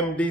MD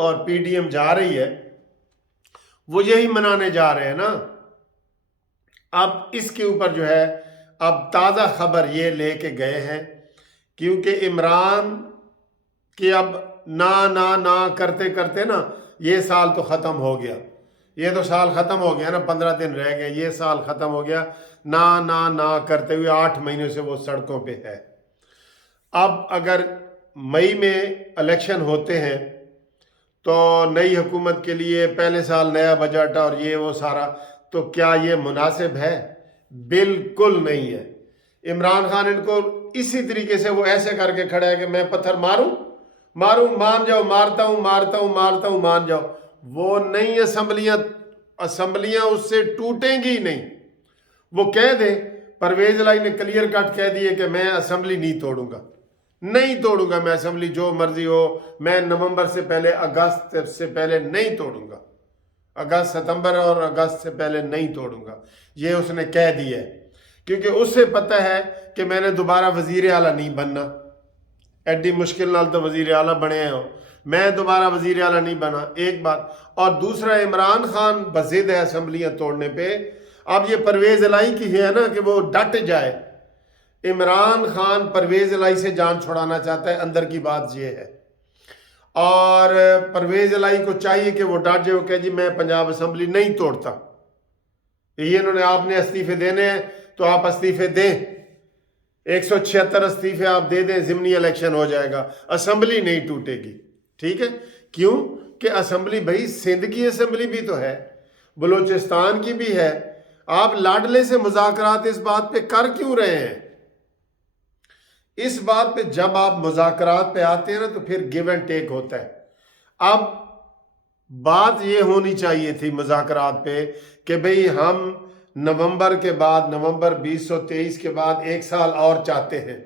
اور P D M جا رہی ہے وہ یہی منانے جا رہے ہیں نا۔ اب اس کے اوپر جو ہے اب تازہ خبر یہ لے کے گئے ہیں، کیونکہ عمران کی اب نہ کرتے کرتے نا یہ سال تو ختم ہو گیا، یہ تو سال ختم ہو گیا نا، 15 دن رہ گئے، یہ سال ختم ہو گیا، نہ کرتے ہوئے 8 مہینے سے وہ سڑکوں پہ ہے۔ اب اگر مئی میں الیکشن ہوتے ہیں تو نئی حکومت کے لیے پہلے سال نیا بجٹ اور یہ وہ سارا، تو کیا یہ مناسب ہے؟ بالکل نہیں ہے۔ عمران خان ان کو اسی طریقے سے وہ ایسے کر کے کھڑا ہے کہ میں پتھر ماروں مان جاؤ، مارتا ہوں مان جاؤ۔ وہ نہیں، اسمبلیاں اس سے ٹوٹیں گی نہیں۔ وہ کہہ دے، پرویز الہی نے کلیئر کٹ کہہ دیے کہ میں اسمبلی نہیں توڑوں گا میں اسمبلی، جو مرضی ہو، میں نومبر سے پہلے، اگست سے پہلے نہیں توڑوں گا، ستمبر اور اگست سے پہلے نہیں توڑوں گا، یہ اس نے کہہ دیا ہے۔ کیونکہ اس سے پتہ ہے کہ میں نے دوبارہ وزیر اعلیٰ نہیں بننا، ایڈی مشکل نال تو وزیر اعلیٰ بنے ہو، میں دوبارہ وزیر اعلیٰ نہیں بنا، ایک بات۔ اور دوسرا، عمران خان بضد ہے اسمبلیاں توڑنے پہ۔ اب یہ پرویز الہی کی ہے نا کہ وہ ڈٹ جائے۔ عمران خان پرویز الہی سے جان چھڑانا چاہتا ہے، اندر کی بات یہ ہے۔ اور پرویز الہی کو چاہیے کہ وہ ڈٹ جائے، وہ کہے جی میں پنجاب اسمبلی نہیں توڑتا، یہ انہوں نے، آپ نے استعفے دینے ہیں تو آپ استعفے دیں، 176 استعفے آپ دے دیں، ضمنی الیکشن ہو جائے گا، اسمبلی نہیں ٹوٹے گی، ٹھیک ہے؟ کیوں کہ اسمبلی، بھائی سندھ کی اسمبلی بھی تو ہے، بلوچستان کی بھی ہے، آپ لاڈلے سے مذاکرات اس بات پہ کر کیوں رہے ہیں؟ اس بات پہ جب آپ مذاکرات پہ آتے ہیں نا تو پھر گیو اینڈ ٹیک ہوتا ہے۔ اب بات یہ ہونی چاہیے تھی مذاکرات پہ کہ بھئی ہم نومبر کے بعد، نومبر 2023 کے بعد 1 سال اور چاہتے ہیں،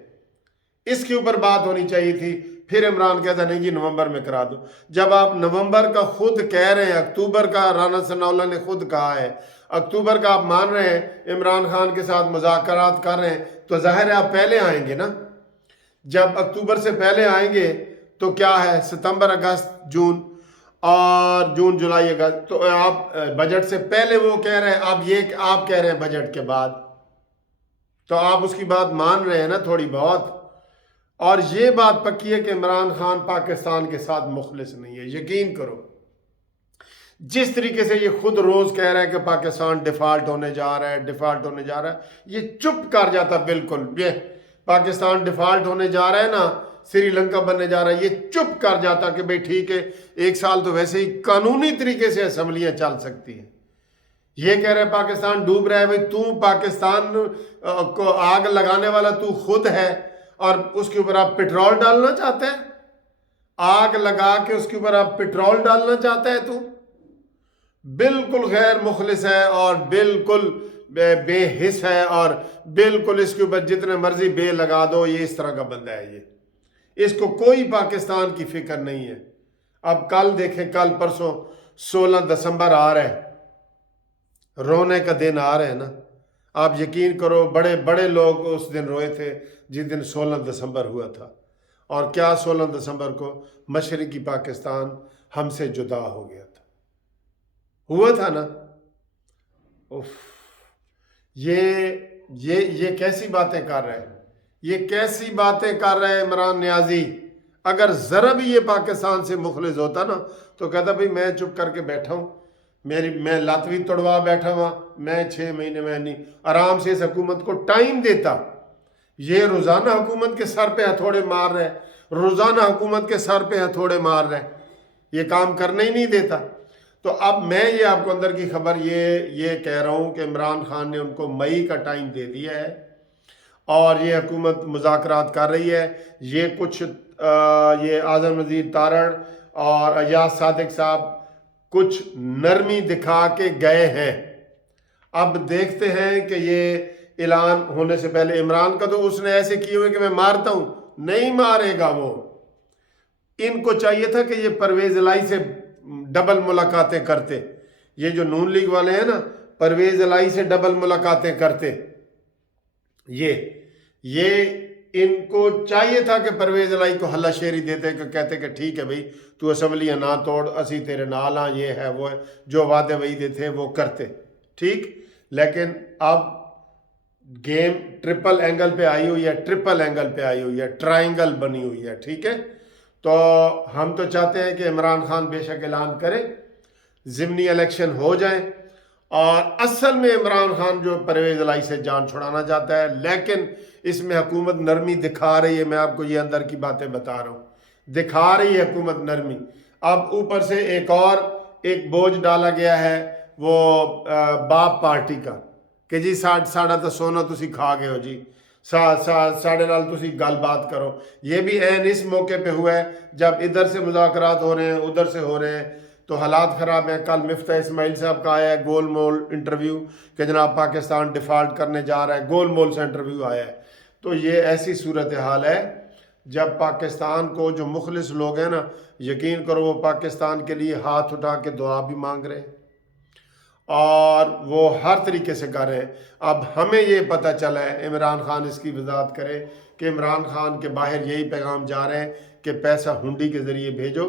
اس کے اوپر بات ہونی چاہیے تھی۔ پھر عمران کہتا نہیں جی نومبر میں کرا دو۔ جب آپ نومبر کا خود کہہ رہے ہیں، اکتوبر کا رانا ثناء اللہ نے خود کہا ہے، اکتوبر کا آپ مان رہے ہیں عمران خان کے ساتھ مذاکرات کر رہے ہیں، تو ظاہر ہے آپ پہلے آئیں گے نا۔ جب اکتوبر سے پہلے آئیں گے تو کیا ہے، ستمبر، اگست، جون، اور جون، جولائی، اگست، تو آپ بجٹ سے پہلے وہ کہہ رہے ہیں، اب یہ آپ کہہ رہے ہیں بجٹ کے بعد، تو آپ اس کی بات مان رہے ہیں نا تھوڑی بہت۔ اور یہ بات پکی ہے کہ عمران خان پاکستان کے ساتھ مخلص نہیں ہے، یقین کرو۔ جس طریقے سے یہ خود روز کہہ رہا ہے کہ پاکستان ڈیفالٹ ہونے جا رہا ہے، یہ چپ کر جاتا بالکل، یہ پاکستان ڈیفالٹ ہونے جا رہا ہے نا، سری لنکا بننے جا رہا ہے، یہ چپ کر جاتا کہ بھئی ٹھیک ہے 1 سال تو ویسے ہی قانونی طریقے سے اسمبلیاں چل سکتی ہیں۔ یہ کہہ رہے پاکستان ڈوب رہا ہے، بھئی تو پاکستان کو آگ لگانے والا تو خود ہے، اور اس کے اوپر آپ پٹرول ڈالنا چاہتے ہیں، آگ لگا کے اس کے اوپر آپ پٹرول ڈالنا چاہتے ہیں، تو بالکل غیر مخلص ہے اور بالکل بے حس ہے، اور بالکل اس کے اوپر جتنے مرضی بے لگا دو، یہ اس طرح کا بندہ ہے، یہ اس کو کوئی پاکستان کی فکر نہیں ہے۔ اب کل دیکھیں، کل پرسوں 16 دسمبر آ رہا ہے، رونے کا دن آ رہا ہے نا۔ آپ یقین کرو بڑے بڑے لوگ اس دن روئے تھے جس دن 16 دسمبر ہوا تھا، اور کیا 16 دسمبر کو مشرقی پاکستان ہم سے جدا ہو گیا تھا، ہوا تھا نا۔ یہ کیسی باتیں کر رہے ہیں، یہ کیسی باتیں کر رہے ہیں عمران نیازی۔ اگر ذرا بھی یہ پاکستان سے مخلص ہوتا نا تو کہتا بھئی میں چپ کر کے بیٹھا ہوں، میں لاتوی توڑوا بیٹھا ہوا، میں 6 مہینے میں نہیں، آرام سے اس حکومت کو ٹائم دیتا۔ یہ روزانہ حکومت کے سر پہ ہتھوڑے مار رہے، روزانہ حکومت کے سر پہ ہتھوڑے مار رہے، یہ کام کرنے ہی نہیں دیتا۔ تو اب میں یہ آپ کو اندر کی خبر یہ کہہ رہا ہوں کہ عمران خان نے ان کو مئی کا ٹائم دے دیا ہے، اور یہ حکومت مذاکرات کر رہی ہے۔ یہ کچھ یہ اعظم وزیر تارڑ اور ایاز صادق صاحب کچھ نرمی دکھا کے گئے ہیں۔ اب دیکھتے ہیں کہ یہ اعلان ہونے سے پہلے، عمران کا تو اس نے ایسے کیے ہوئے کہ میں مارتا ہوں، نہیں مارے گا وہ۔ ان کو چاہیے تھا کہ یہ پرویز الہی سے ڈبل ملاقاتیں کرتے، یہ جو نون لیگ والے ہیں نا، پرویز الہی سے ڈبل ملاقاتیں کرتے۔ یہ ان کو چاہیے تھا کہ پرویز الہی کو ہلا شیری دیتے کہ کہتے کہ ٹھیک ہے بھئی تو اسمبلیاں نہ توڑ، اسی تیرے نال ہاں، یہ ہے وہ ہے، جو وعدے وعیدے تھے وہ کرتے، ٹھیک۔ لیکن اب گیم ٹرپل اینگل پہ آئی ہوئی ہے، ٹرپل اینگل پہ آئی ہوئی ہے، ٹرائنگل بنی ہوئی ہے، ٹھیک ہے۔ تو ہم تو چاہتے ہیں کہ عمران خان بے شک اعلان کرے، ضمنی الیکشن ہو جائیں، اور اصل میں عمران خان جو پرویز الہی سے جان چھڑانا چاہتا ہے، لیکن اس میں حکومت نرمی دکھا رہی ہے۔ میں آپ کو یہ اندر کی باتیں بتا رہا ہوں، دکھا رہی ہے حکومت نرمی۔ اب اوپر سے ایک بوجھ ڈالا گیا ہے وہ باپ پارٹی کا کہ جی ساڑھا تو سونا تسی کھا گئے ہو جی، ساڑھے نال تسی گل بات کرو۔ یہ بھی عین اس موقع پہ ہوا ہے جب ادھر سے مذاکرات ہو رہے ہیں، ادھر سے ہو رہے ہیں، تو حالات خراب ہیں۔ کل مفتاح اسماعیل صاحب کا آیا ہے گول مول انٹرویو کہ جناب پاکستان ڈیفالٹ کرنے جا رہا ہے، گول مول سے انٹرویو آیا ہے۔ تو یہ ایسی صورتحال ہے جب پاکستان کو جو مخلص لوگ ہیں نا، یقین کرو وہ پاکستان کے لیے ہاتھ اٹھا کے دعا بھی مانگ رہے ہیں اور وہ ہر طریقے سے کر رہے ہیں۔ اب ہمیں یہ پتہ چلا ہے، عمران خان اس کی وضاحت کرے کہ عمران خان کے باہر یہی پیغام جا رہے ہیں کہ پیسہ ہنڈی کے ذریعے بھیجو۔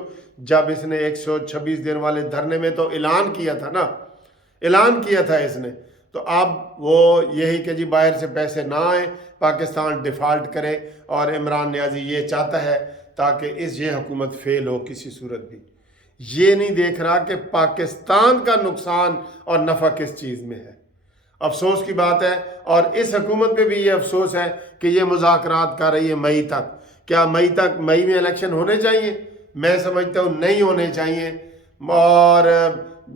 جب اس نے 126 دن والے دھرنے میں تو اعلان کیا تھا نا، اعلان کیا تھا اس نے، تو اب وہ یہی کہ جی باہر سے پیسے نہ آئیں، پاکستان ڈیفالٹ کرے، اور عمران نیازی یہ چاہتا ہے تاکہ یہ حکومت فیل ہو کسی صورت بھی۔ یہ نہیں دیکھ رہا کہ پاکستان کا نقصان اور نفع کس چیز میں ہے۔ افسوس کی بات ہے، اور اس حکومت پہ بھی یہ افسوس ہے کہ یہ مذاکرات کر رہی ہے مئی تک۔ کیا مئی میں الیکشن ہونے چاہیے؟ میں سمجھتا ہوں نہیں ہونے چاہیے۔ اور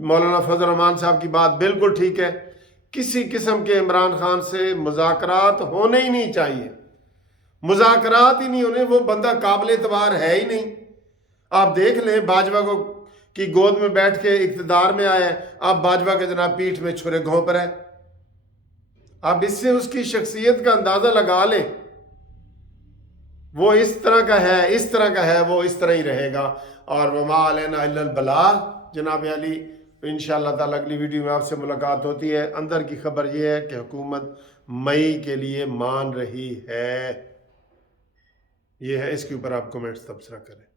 مولانا فضل الرحمان صاحب کی بات بالکل ٹھیک ہے، کسی قسم کے عمران خان سے مذاکرات ہونے ہی نہیں چاہیے، مذاکرات ہی نہیں ہونے۔ وہ بندہ قابل اعتبار ہے ہی نہیں۔ آپ دیکھ لیں باجوہ کی گود میں بیٹھ کے اقتدار میں آیا ہے، اب باجوہ کے جناب پیٹھ میں چھرے گھونپ رہا ہے۔ اب اس سے اس کی شخصیت کا اندازہ لگا لیں، وہ اس طرح کا ہے، اس طرح کا ہے، وہ اس طرح ہی رہے گا۔ اور وما علینا الا البلاغ جناب علی۔ انشاءاللہ تعالی اگلی ویڈیو میں آپ سے ملاقات ہوتی ہے۔ اندر کی خبر یہ ہے کہ حکومت مئی کے لیے مان رہی ہے، یہ ہے، اس کے اوپر آپ کومنٹس تبصرہ کریں۔